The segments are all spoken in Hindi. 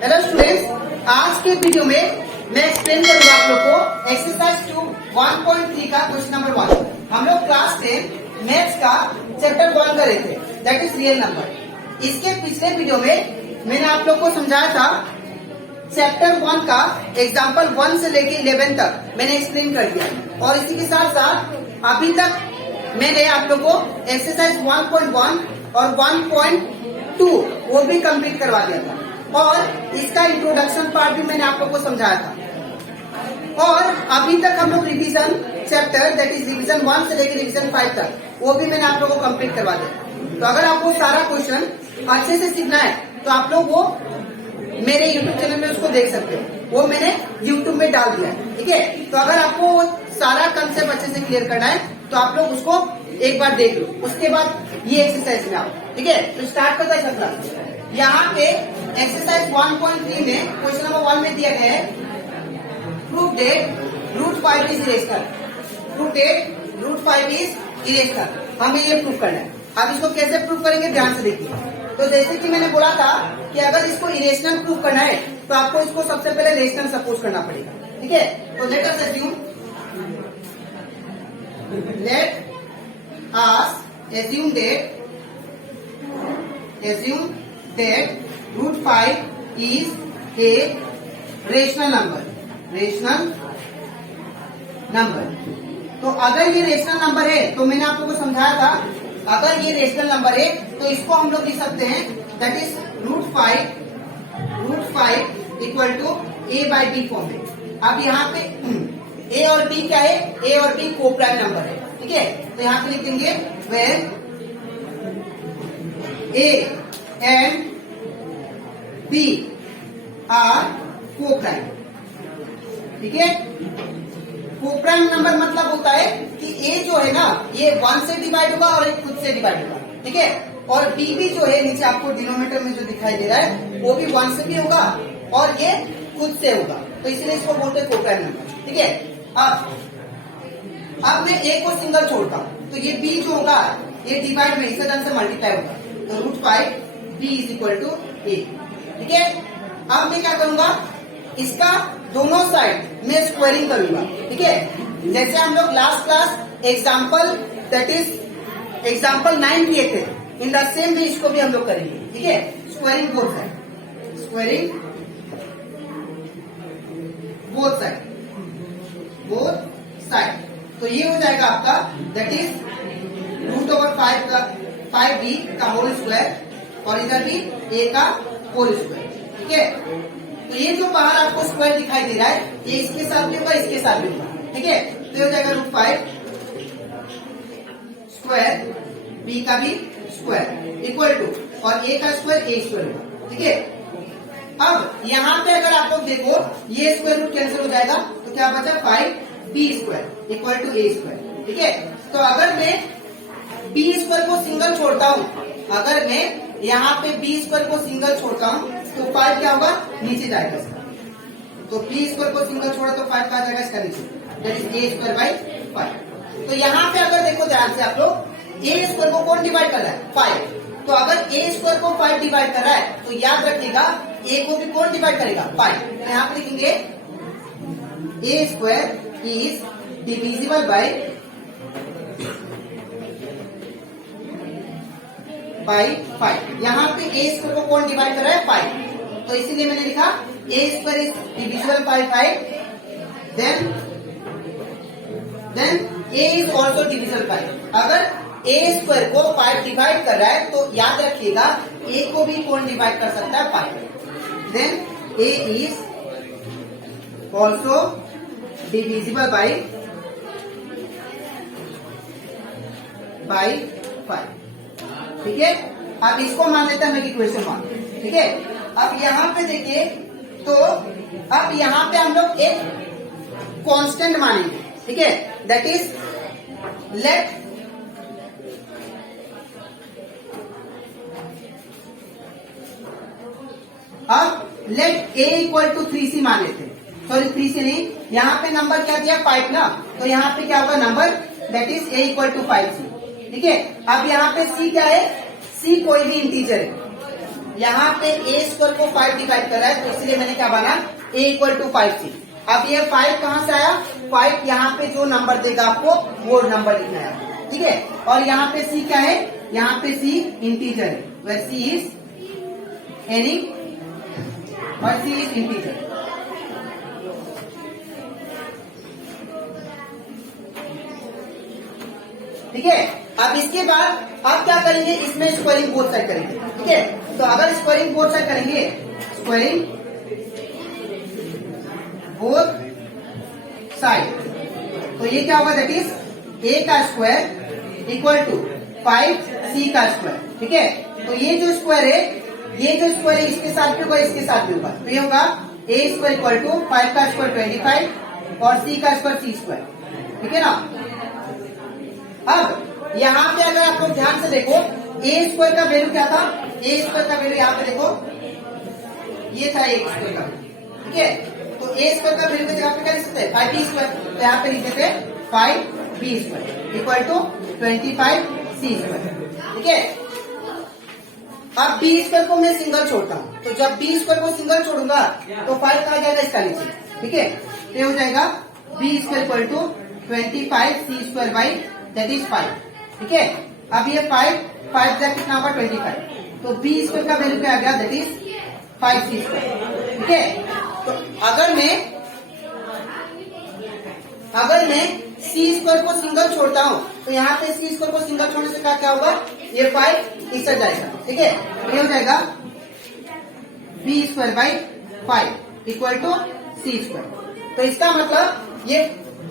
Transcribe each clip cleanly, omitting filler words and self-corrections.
हेलो स्टूडेंट्स, आज के वीडियो में मैं एक्सप्लेन करूंगा आप लोग को एक्सरसाइज 2 1.3 का क्वेश्चन नंबर 1। हम लोग क्लास 10 मैथ्स का चैप्टर 1 कर रहे थे, दैट इज रियल नंबर। इसके पिछले वीडियो में मैंने आप लोग को समझाया था चैप्टर 1 का एग्जाम्पल 1 से लेके 11 तक मैंने एक्सप्लेन कर दिया, और इसी के साथ साथ अभी तक मैंने आप लोग को एक्सरसाइज 1.1 और 1.2 वो भी कंप्लीट करवा दिया था, और इसका इंट्रोडक्शन पार्ट भी मैंने आप लोग को समझाया था। और अभी तक हम लोग revision chapter that is revision 1 से लेकर रिवीजन 5 तक वो भी मैंने आप लोग को कंप्लीट करवा दिया। तो अगर आपको सारा क्वेश्चन अच्छे से सीखना है तो आप लोग वो मेरे यूट्यूब चैनल में उसको देख सकते हो, वो मैंने यूट्यूब में डाल दिया है। ठीक है, तो अगर आपको सारा कंसेप्ट अच्छे से क्लियर करना है तो आप लोग उसको एक बार देख लो, उसके बाद ये एक्सरसाइज में आओ। ठीक है, तो स्टार्ट करता है सप्ताह। यहाँ पे एक्सरसाइज 1.3 में क्वेश्चन नंबर 1 में दिया गया है prove that root 5 is irrational. Prove that root 5 is irrational, हमें ये प्रूव करना है। अब इसको कैसे प्रूव करेंगे ध्यान से देखिए। तो जैसे कि मैंने बोला था कि अगर इसको इरेशनल प्रूव करना है तो आपको इसको सबसे पहले रेशनल सपोज करना पड़ेगा। ठीक है, तो let us assume that root 5 is a rational number। तो अगर ये रेशनल नंबर है तो मैंने आप लोगों को समझाया था, अगर ये रेशनल नंबर है तो इसको हम लोग लिख सकते हैं that is root 5 equal to a by D form में। अब यहाँ पे a और b क्या है, a और b को प्राइम नंबर है। ठीक है, तो यहाँ पे लिख देंगे when a and b are coprime. ठीक है, को प्राइम नंबर मतलब होता है कि a जो है ना ये 1 से डिवाइड होगा और एक खुद से डिवाइड होगा। ठीक है, और b भी जो है नीचे आपको डिनोमिनेटर में जो दिखाई दे रहा है वो भी 1 से भी होगा और ये खुद से होगा, तो इसलिए इसको बोलते हैं को प्राइम नंबर। ठीक है, अब मैं a को सिंगल छोड़ता हूँ तो ये b जो होगा ये डिवाइड में इसे से मल्टीप्लाई होगा, तो root 5 b is equal to a। ठीक है, अब मैं क्या करूंगा, इसका दोनों साइड में स्क्वायरिंग करूंगा। ठीक है, जैसे हम लोग last class example that is example 9 किए थे, इन द सेम वे इसको भी हम लोग करेंगे। ठीक है, squaring both side, squaring both side, तो ये हो जाएगा आपका that is root over 5b का होल स्क्वायर और इधर भी a का होल स्क्वायर। ठीक है, तो ये जो बाहर आपको स्क्वायर दिखाई दे रहा है ये इसके साथ भी होगा, इसके साथ भी होगा। ठीक है, तो ये हो जाएगा रूट 5 स्क्वायर b का भी स्क्वायर इक्वल टू और a का स्क्वायर a स्क्वायर होगा। ठीक है, अब यहाँ पे अगर आप लोग देखो ये स्क्वायर रूट कैंसिल हो जाएगा तो क्या बचा 5b square equal to a square. ठीक है, तो अगर मैं b स्क्वायर को सिंगल छोड़ता हूँ, अगर मैं यहाँ पे b स्क्वायर को सिंगल छोड़ता हूँ तो 5 क्या होगा, नीचे जाएगा इसका। तो b स्क्वायर को सिंगल छोड़ा तो 5 कहा जाएगा इसका नीचे, that is a square by 5। तो यहाँ पे अगर देखो ध्यान से आप लोग a स्क्वायर को कौन डिवाइड कर रहा है, 5। तो अगर a स्क्वायर को 5 डिवाइड कर रहा है तो याद रखिएगा a को भी कौन डिवाइड करेगा, 5। तो यहाँ पे लिखेंगे a square is divisible by 5। यहाँ पे a स्क्वायर को कौन डिवाइड कर रहा है, 5, तो इसीलिए मैंने लिखा a square is divisible by 5, then a is also divisible by. अगर a स्क्वायर को 5 डिवाइड कर रहा है तो याद रखिएगा a को भी कौन डिवाइड कर सकता है, 5, then a is also divisible by 5। ठीक है, अब इसको मान लेते हैं इक्वेशन 1। ठीक है, अब यहाँ पे देखिए, तो अब यहाँ पे हम लोग एक कांस्टेंट मानेंगे। ठीक है, that is let a equal to 3c मान लेते हैं, सॉरी 3c नहीं, यहाँ पे नंबर क्या दिया 5 ना, तो यहाँ पे क्या होगा number that is a equal to 5c। ठीक है, अब यहाँ पे c क्या है, c कोई भी इंटीजर है, यहाँ पे a स्क्वायर को 5 डिवाइड कर रहा है, तो इसलिए मैंने क्या बना a इक्वल टू 5c। अब ये 5 कहाँ से आया, 5 यहाँ पे जो नंबर देगा आपको वो नंबर लिखना है आपको, ठीक है। और यहाँ पे c क्या है, यहाँ पे c इंटीजर है, where c इज एनी और c इज इंटीजर। ठीक है। अब इसके बाद आप क्या करेंगे, इसमें स्क्वायरिंग बोथ साइड करेंगे, ठीक है। तो अगर स्क्वायरिंग बोथ साइड करेंगे, स्क्वायरिंग बोथ साइड, तो ये क्या होगा, दैट इज a का स्क्वायर इक्वल टू 5c का स्क्वायर, ठीक है। तो ये जो स्क्वायर है, ये जो स्क्वायर है इसके साथ भी होगा, इसके साथ भी होगा, तो ये होगा a स्क्वायर इक्वल टू 5 का स्क्वायर 25 और c का स्क्वायर c स्क्वायर, ठीक है ना। अब यहाँ पे अगर आप लोग ध्यान से देखो, ए स्क्वायर का वैल्यू क्या था, ए स्क्वायर का वैल्यू यहाँ पे देखो, ये था ए स्क्वायर का, ठीक है। तो ए स्क्वायर का वैल्यू की जगह पे क्या लिख सकते हैं, 5b स्क्वायर, तो यहाँ पे लिख देते हैं 5b square equal to 25c square, ठीक है। अब बी स्क्वायर को मैं सिंगल छोड़ता हूँ, तो जब बी स्क्वायर को सिंगल छोड़ूंगा तो 5 कहा जाएगा इसका नीचे, ठीक है। तो ये हो जाएगा B square equal to 25c square by that is 5, ठीक है। अब ये 5 जा कितना होगा 25, तो बी स्क्वायर का वैल्यू क्या आ गया, दैट इज 5c स्क्वायर, ठीक है। तो अगर मैं c स्क्वायर को सिंगल छोड़ता हूँ, तो यहाँ पे c स्क्वायर को सिंगल छोड़ने से क्या होगा, ये 5 इससे जाएगा, ठीक है। ये हो जाएगा b square by 5 equal to c square. तो इसका मतलब ये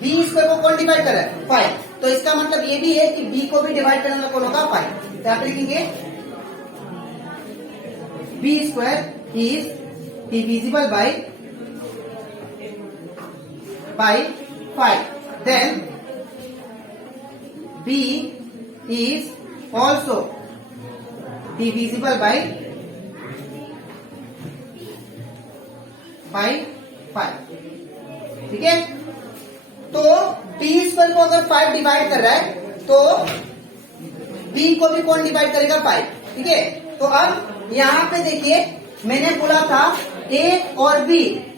b स्क्वायर को कौन डिवाइड कर रहा है, 5, तो इसका मतलब ये भी है कि b को भी डिवाइड करने वाला कौन होगा, 5। तो आप लिखेंगे b square is divisible by 5, then b is also divisible by 5, ठीक है। तो b स्क्वायर को अगर 5 डिवाइड कर रहा है, तो b को भी कौन डिवाइड करेगा, 5, ठीक है। तो अब यहाँ पे देखिए, मैंने बोला था a और b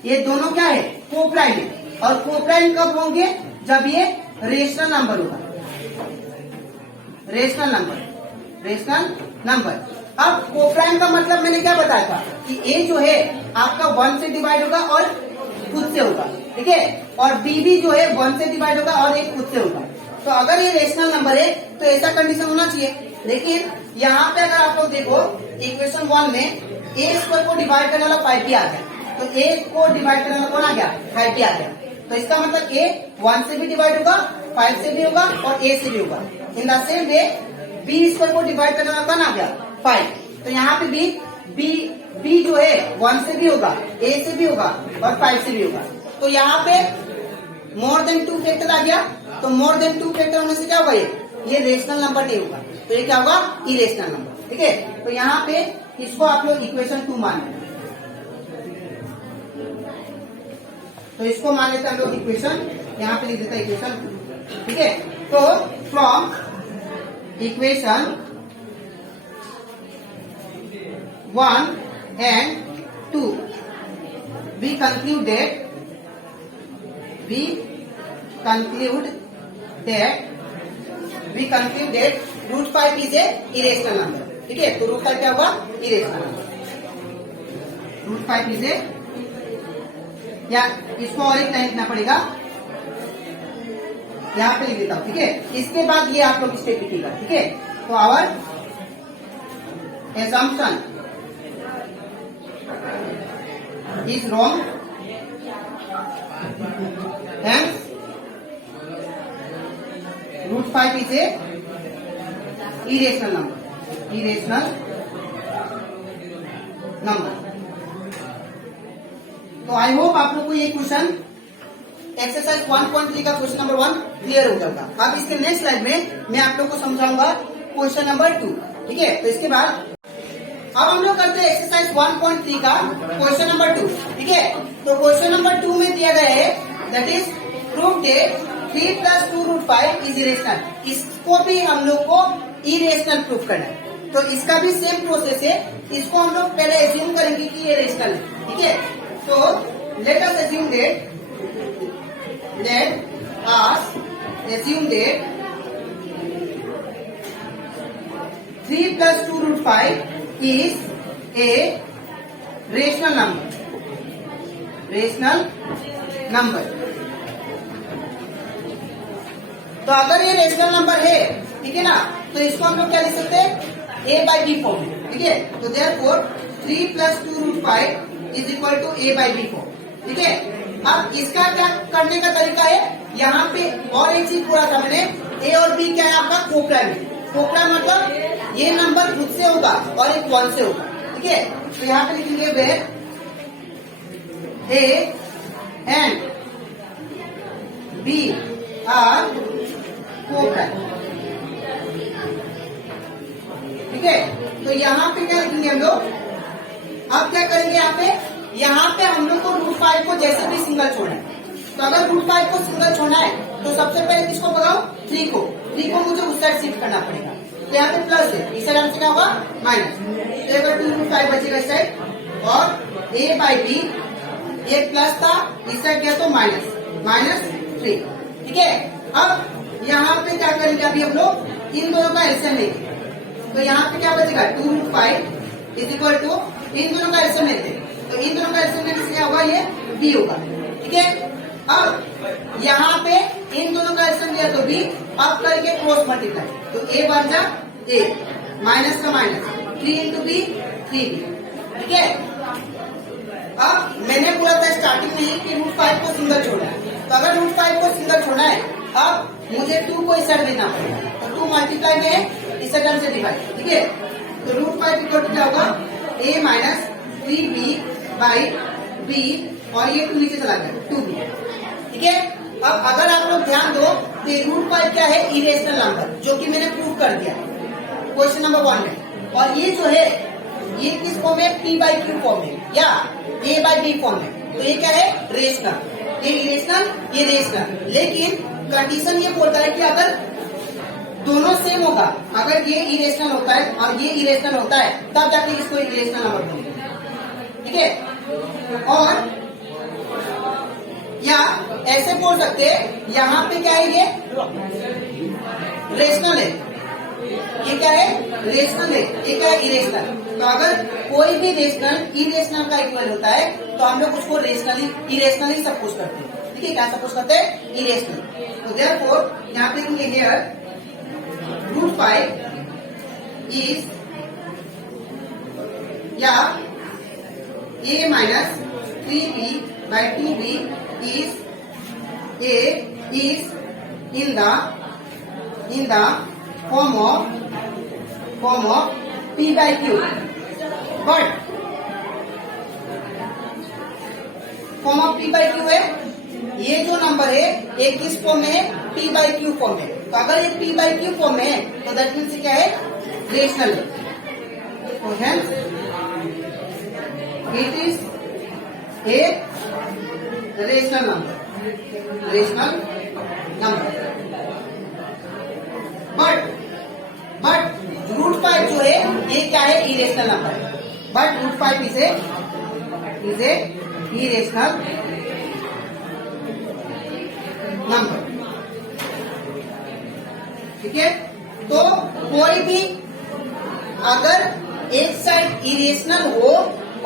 ये दोनों क्या है, कोप्राइम है, और कोप्राइम कब होंगे, जब ये रेशनल नंबर होगा, रेशनल नंबर। अब कोप्राइम का मतलब मैंने क्या बताया था कि a जो है आपका 1 से डिवाइड होगा और खुद से होगा, ठीक है, और b भी जो है 1 से डिवाइड होगा और एक खुद से होगा। तो अगर ये रेशनल नंबर है तो ऐसा कंडीशन होना चाहिए, लेकिन यहाँ पे अगर आप लोग देखो इक्वेशन 1 में a स्क्वायर को डिवाइड करने वाला 5b आ गया, तो a को डिवाइड करने वाला कौन आ गया, 5b आ गया। तो इसका मतलब a 1 से भी डिवाइड होगा, 5 से भी होगा और a से भी होगा। In the same way b square को डिवाइड करने वाला कौन आ गया, 5। तो यहाँ पे b जो है 1 से भी होगा, a से भी होगा और 5 से भी होगा। तो यहाँ पे मोर देन 2 फैक्टर आ गया, तो मोर देन 2 फैक्टर होने से क्या होगा, ये रेशनल नंबर नहीं होगा, तो ये क्या होगा, इरेशनल नंबर, ठीक है। तो यहाँ पे इसको आप लोग इक्वेशन 2 मान लें, तो इसको मान लेते हैं हम लोग इक्वेशन, यहाँ पे लिख देता है इक्वेशन, ठीक है। तो from equation 1 and 2 we conclude that root 5 is a irrational number, ठीक है। तो रूट 5 क्या होगा, irrational number, root 5 is a, या इसको और एक लाइन लिखना पड़ेगा, यहाँ पे लिख देता हूं, ठीक है। इसके बाद ये आप लोग स्टेप लिखिएगा, ठीक है। तो our assumption is wrong, hence root 5 is a irrational number, तो आई होप आप लोग को ये क्वेश्चन एक्सरसाइज 1.3 का क्वेश्चन नंबर 1 क्लियर हो जाएगा। अब इसके नेक्स्ट स्लाइड में मैं आप लोग को समझाऊंगा क्वेश्चन नंबर 2, ठीक है। तो इसके बाद अब हम लोग करते हैं एक्सरसाइज 1.3 का क्वेश्चन नंबर 2, ठीक है। तो क्वेश्चन नंबर 2 में दिया गया है that is prove that 3 + 2 √5 is irrational. इसको भी हम लोग को इरेशनल प्रूफ करना है, तो इसका भी सेम प्रोसेस है, इसको हम लोग पहले एज्यूम करेंगे कि ये रेशनल है, ठीक है। तो let us assume that 3 plus 2 root 5 is a rational number. तो अगर ये रेशनल नंबर है, ठीक है ना, तो इसको हम लोग क्या लिख सकते हैं, a by b फॉर्म में, ठीक है। तो therefore 3 plus 2 root 5 is equal to a by b form, ठीक है। अब इसका क्या करने का तरीका है, यहाँ पे और एक चीज बोला था मैंने, a और b क्या है आपका कोप्राइम है। कोप्राइम मतलब ये नंबर खुद से होगा और एक वन से होगा, ठीक है। तो यहाँ पे लिखेंगे where a and b are coprime, ठीक है। तो यहाँ पे क्या लिखेंगे हम लोग, अब क्या करेंगे यहाँ पे हम लोग को रूट 5 को जैसे भी सिंगल छोड़ना है। तो अगर रूट 5 को सिंगल छोड़ना है तो सबसे पहले किसको भगाओ, 3 को मुझे उस साइड शिफ्ट करना पड़ेगा। तो यहाँ पे प्लस है, इस साइड आंसर क्या होगा माइनस। तो अगर 2 रूट 5 बचेगा इस साइड, और a बाई बी ये प्लस था, इस साइड क्या तो -3, ठीक है। अब यहाँ पे क्या करेंगे, अभी हम लोग इन दोनों का एलसीएम लेंगे। तो यहाँ पे क्या बचेगा 2 रूट 5 इज इक्वल टू, इन दोनों का एलसीएम लेते हैं, तो इन दोनों का एलसीएम लेने से क्या होगा, ये b होगा, ठीक है। अब यहाँ पे इन दोनों का एलसीएम लिया तो b, अब करके क्रॉस मल्टीप्लाई, तो a बन जा a, माइनस का माइनस, 3 इंटू बी 3b, ठीक है। अब मैंने बोला था स्टार्टिंग में ही कि रूट 5 को सिंगल छोड़ना है, तो अगर रूट 5 को सिंगल छोड़ना है, अब मुझे 2 को इस साइड देना पड़ेगा, तो 2 मल्टीप्लाई में इस साइड से डिवाइड, ठीक है। तो रूट 5 इक्वल टू क्या होगा, a minus 3b by b, और ये 2 नीचे चला गया 2b, ठीक है। अब अगर आप लोग ध्यान दो तो रूट 5 क्या है, इरेशनल नंबर, जो कि मैंने प्रूव कर दिया क्वेश्चन नंबर 1 में। और ये जो है ये किस फॉर्म में, p बाई क्यू फॉर्म में या a बाई b फॉर्म में। तो ये क्या है, रेशनल, ये इरेशनल, ये रेशनल। लेकिन कंडीशन ये बोलता है कि अगर दोनों सेम होगा, अगर ये इरेशनल होता है और ये इरेशनल होता है, तब जाके इसको इरेशनल नंबर बोलेंगे, ठीक है। और या ऐसे बोल सकते हैं, यहाँ पे क्या है, ये रेशनल है, ये क्या है, रेशनल है, ये क्या है, इरेशनल। तो अगर कोई भी रेशनल इरेशनल का इक्वल होता है तो हम लोग उसको इरेशनली सपोज करते हैं, ठीक है। क्या सपोज करते हैं, इरेशनल। तो देयरफॉर यहाँ पे लिखेंगे हियर रूट 5 इज या a minus 3b by 2b is in the form of p by q, but form of p by q है, ये जो नंबर है एक किस फॉर्म में है, p by q फॉर्म में। तो अगर ये p by q फॉर्म में है तो दैट मीन्स क्या है, रेशनल है। तो hence it is a rational number, but root 5 जो है ये क्या है, इरेशनल नंबर है। But root 5 is a irrational number, ठीक है। तो कोई भी अगर एक साइड इरेशनल हो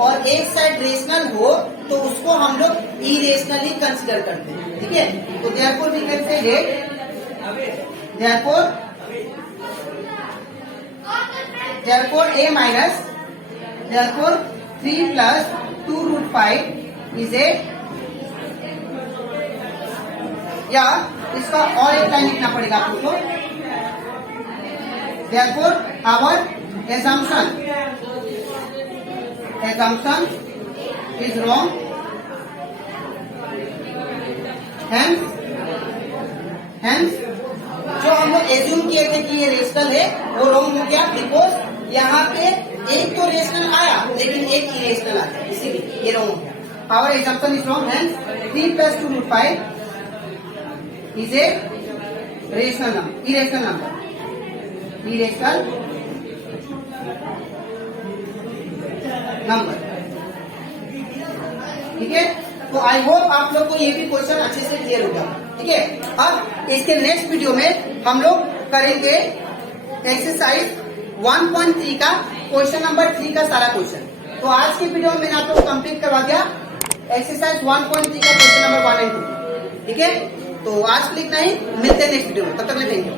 और एक साइड रेशनल हो तो उसको हम लोग इरेशनली कंसिडर करते हैं, ठीक है। तो therefore we can say that therefore a minus 3 plus 2 root 5 is a, या इसका और एक लाइन लिखना पड़ेगा आप लोग को। Therefore our assumption is wrong, hence जो हम लोग एज्यूम किए थे कि ये रेशनल है वो रॉन्ग हो गया, बिकॉज यहाँ पे एक तो रेशनल आया लेकिन एक इरेशनल आया, इसीलिए ये रॉन्ग हो गया। Our example is wrong, hence 3 plus 2 root 5 is a irrational number number. ठीक है, तो आई होप आप लोग को ये भी क्वेश्चन अच्छे से क्लियर हो गया। ठीक है, अब इसके नेक्स्ट वीडियो में हम लोग करेंगे एक्सरसाइज 1.3 का क्वेश्चन नंबर 3 का सारा क्वेश्चन। तो आज के वीडियो में मैंने आप लोग को कंप्लीट करवा दिया एक्सरसाइज 1.3 का क्वेश्चन नंबर 1 एंड 2। ठीक है, तो आज के लिए इतना ही, मिलते हैं नेक्स्ट वीडियो में, तब तक के लिए थैंक यू।